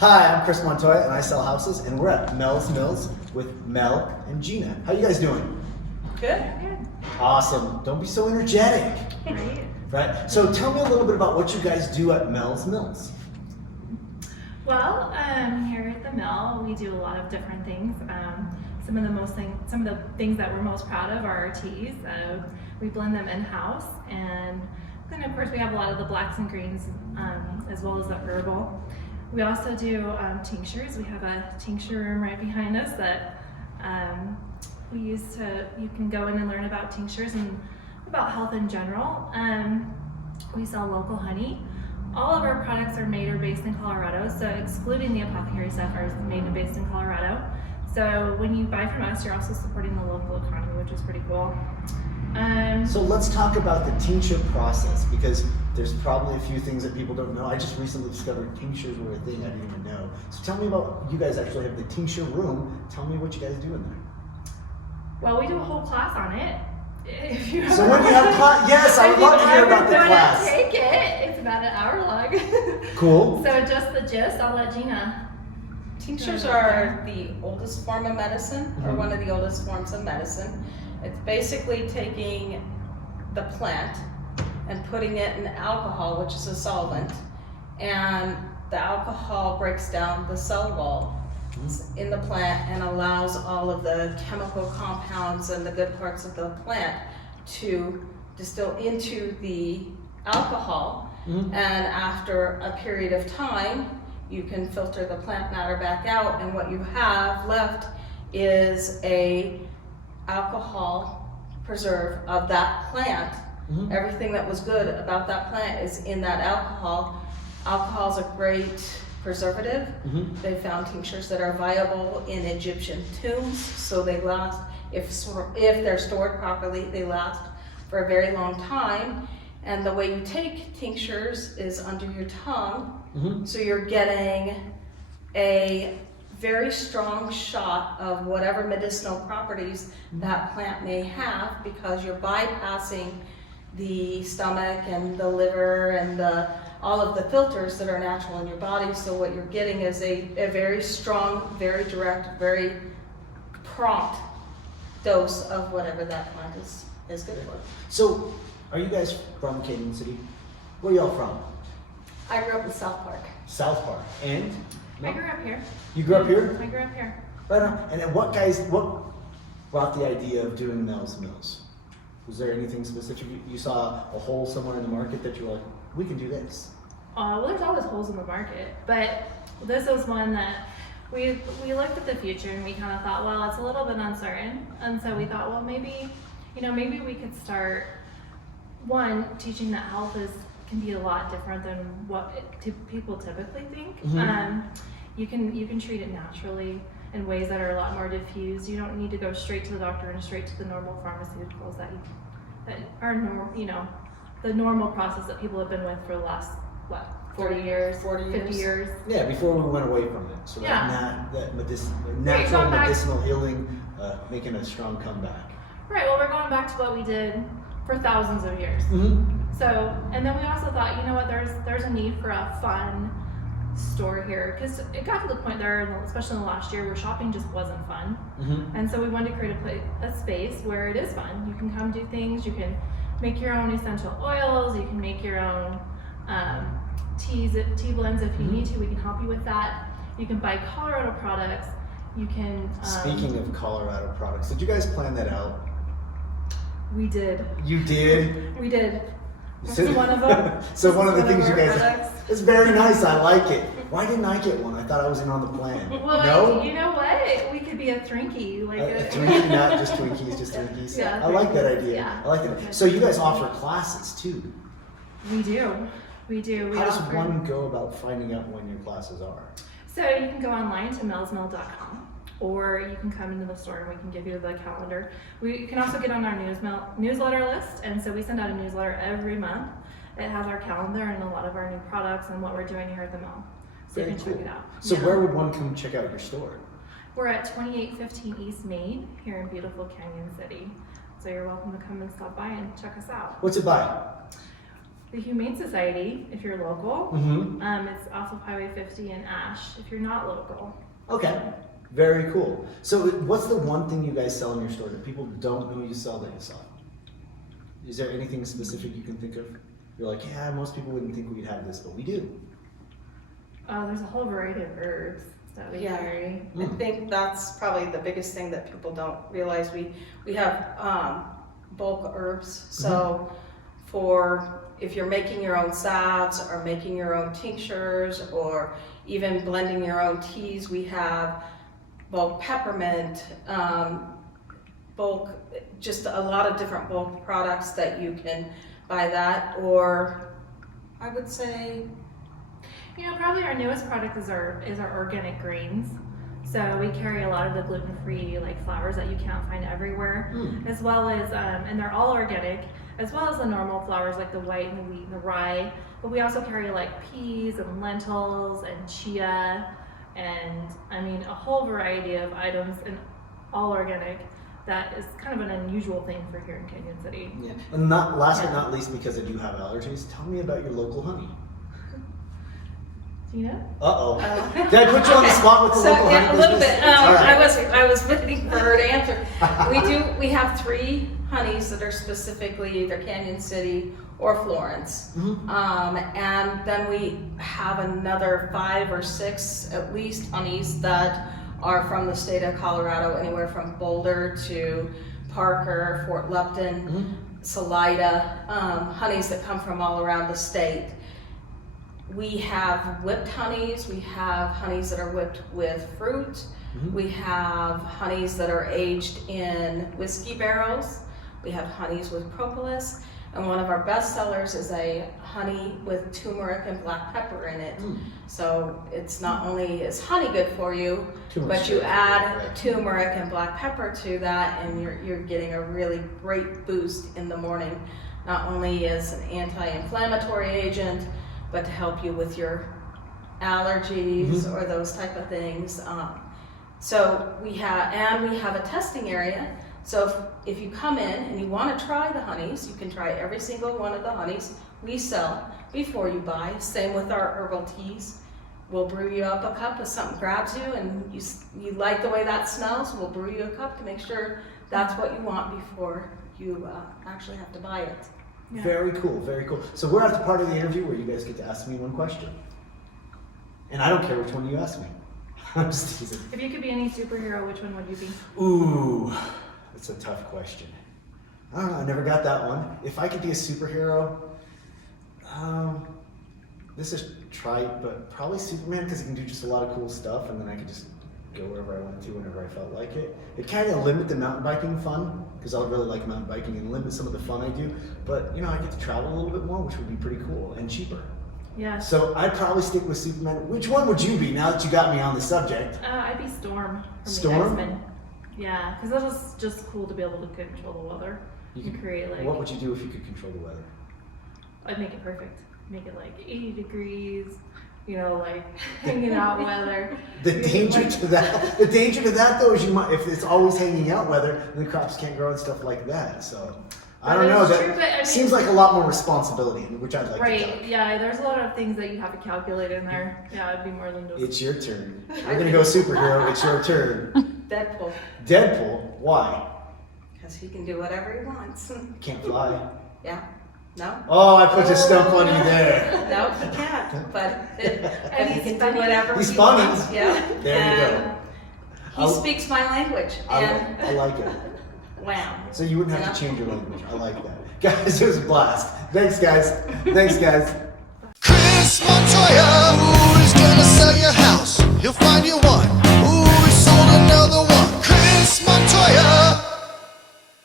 Hi, I'm Chris Montoya and I sell houses, and we're at Mel's Mills with Mel and Gina. How you guys doing? Good. Awesome. Don't be so energetic. Right. Right? So tell me a little bit about what you guys do at Mel's Mills. Well, here at the mill, we do a lot of different things. Some of the things that we're most proud of are our teas. We blend them in-house, and then of course we have a lot of the blacks and greens, as well as the herbal. We also do tinctures. We have a tincture room right behind us that you can go in and learn about tinctures and about health in general. We sell local honey. All of our products are made or based in Colorado, so excluding the apothecary stuff are made and based in Colorado. So when you buy from us, you're also supporting the local economy, which is pretty cool. So let's talk about the tincture process, because there's probably a few things that people don't know. I just recently discovered tinctures were a thing I didn't even know. So tell me about, you guys actually have the tincture room. Tell me what you guys do in there. Well, we do a whole class on it. If you So when you have class, yes, I would love to hear about the class. Take it. It's about an hour long. Cool. So just the gist, I'll let Gina. Tinctures are the oldest form of medicine, or one of the oldest forms of medicine. It's basically taking the plant and putting it in alcohol, which is a solvent, and the alcohol breaks down the cell wall in the plant and allows all of the chemical compounds and the good parts of the plant to distill into the alcohol. And after a period of time, you can filter the plant matter back out, and what you have left is a alcohol preserve of that plant. Everything that was good about that plant is in that alcohol. Alcohol is a great preservative. They found tinctures that are viable in Egyptian tombs, so they last, if they're stored properly, they last for a very long time. And the way you take tinctures is under your tongue, so you're getting a very strong shot of whatever medicinal properties that plant may have, because you're bypassing the stomach and the liver and all of the filters that are natural in your body. So what you're getting is a very strong, very direct, very prompt dose of whatever that plant is good for. So, are you guys from Canyon City? Where are y'all from? I grew up in South Park. South Park. And? I grew up here. You grew up here? I grew up here. Right on. And then what brought the idea of doing Mel's Mills? Was there anything specific? You saw a hole somewhere in the market that you were like, we can do this? Well, there's always holes in the market, but this was one that we looked at the future and we kind of thought, well, it's a little bit uncertain, and so we thought, well, maybe we could start teaching that health can be a lot different than what people typically think. You can treat it naturally in ways that are a lot more diffused. You don't need to go straight to the doctor and straight to the normal pharmaceuticals that are the normal process that people have been with for the last 40 years, 50 years. Yeah, before we went away from it. So that natural medicinal healing, making a strong comeback. Right, well, we're going back to what we did for thousands of years. So, and then we also thought, you know what, there's a need for a fun store here, because it got to the point there, especially in the last year, where shopping just wasn't fun. And so we wanted to create a space where it is fun. You can come do things, you can make your own essential oils, you can make your own tea blends if you need to. We can help you with that. You can buy Colorado products. You can Speaking of Colorado products, did you guys plan that out? We did. You did? We did. This So- is one of them. So one of the things you our guys, products. it's very nice, I like it. Why didn't I get one? I thought I was in on the plan. Well, No? you know what? We could be a Twinkie. A Twinkie, not just Twinkies, just Twinkies. Yeah, I like that idea. yeah. I like that. So you guys offer classes too. We do. We do. We How does offer- one go about finding out when your classes are? So you can go online to melsmill.com, or you can come into the store and we can give you the calendar. You can also get on our newsletter list, and so we send out a newsletter every month. It has our calendar and a lot of our new products and what we're doing here at the mill. So Very you can cool. check it out. So Yeah. where would one come check out your store? We're at 2815 East Main here in beautiful Canyon City. So you're welcome to come and stop by and check us out. What's it by? the Humane Society if you're local. Mm-hmm. It's off of Highway 50 in Ash if you're not local. Okay. Very cool. So what's the one thing you guys sell in your store that people don't know you sell that you sell? Is there anything specific you can think of? You're like, yeah, most people wouldn't think we'd have this, but we do. There's a whole variety of herbs that we Yeah. carry. I think that's probably the biggest thing that people don't realize. We have bulk herbs. So for if you're making your own salves or making your own tinctures or even blending your own teas, we have bulk peppermint, bulk, just a lot of different bulk products that you can buy that. Or I would say, Probably our newest product is our organic grains. So we carry a lot of the gluten-free like flours that you can't find everywhere, as well as and they're all organic, as well as the normal flours like the white and the wheat and the rye. But we also carry like peas and lentils and chia, and a whole variety of items, and all organic. That is kind of an unusual thing for here in Canyon City. Yeah. And not last but not least, because I do have allergies, tell me about your local honey. Do you know? Uh-oh. Did I put you on the spot with the local honey a little business? bit. All right. I was waiting for her to answer. We have 3 honeys that are specifically either Canyon City or Florence. And then we have another 5 or 6 at least honeys that are from the state of Colorado, anywhere from Boulder to Parker, Fort Lupton, Salida, honeys that come from all around the state. We have whipped honeys, we have honeys that are whipped with fruit, we have honeys that are aged in whiskey barrels, we have honeys with propolis, and one of our best sellers is a honey with turmeric and black pepper in it. So it's not only is honey good for you, but you add turmeric and black pepper to that and you're getting a really great boost in the morning. Not only as an anti-inflammatory agent, but to help you with your allergies or those type of things. So we have a testing area. So if you come in and you want to try the honeys, you can try every single one of the honeys we sell before you buy. Same with our herbal teas. We'll brew you up a cup if something grabs you and you like the way that smells. We'll brew you a cup to make sure that's what you want before you actually have to buy it. Yeah. Very cool, very cool. So we're at the part of the interview where you guys get to ask me one question. And I don't care which one you ask me. I'm just teasing. If you could be any superhero, which one would you be? Ooh, that's a tough question. I don't know, I never got that one. If I could be a superhero, this is trite, but probably Superman, because he can do just a lot of cool stuff, and then I could just go wherever I wanted to whenever I felt like it. It kind of limit the mountain biking fun, because I really like mountain biking, and limit some of the fun I do. But I get to travel a little bit more, which would be pretty cool and cheaper. Yeah. So I'd probably stick with Superman. Which one would you be now that you got me on the subject? I'd be Storm from Storm? the X-Men. Yeah, because that was just cool to be able to control the weather. You can create like. What would you do if you could control the weather? I'd make it perfect. Make it like 80 degrees. Like hanging out weather. The danger to that though is if it's always hanging out weather, then the crops can't grow and stuff like that. So I don't know. True, That seems like a lot more responsibility, which I'd like to Right, take. yeah, there's a lot of things that you have to calculate in there. Yeah, it'd be more than just. It's your turn. We're gonna go superhero. It's your turn. Deadpool, Deadpool. Why? because he can do whatever he wants. Can't fly. Yeah. No? Oh, I put a stump on you there. No, he can't. But And he can funny. do whatever He's he funny. wants. Yeah. There you go. He speaks my language. And I like it. wow. So you wouldn't have to change your language. I like that. Guys, it was a blast. Thanks, guys. Thanks, guys. Chris Montoya, who's gonna sell your house? He'll find you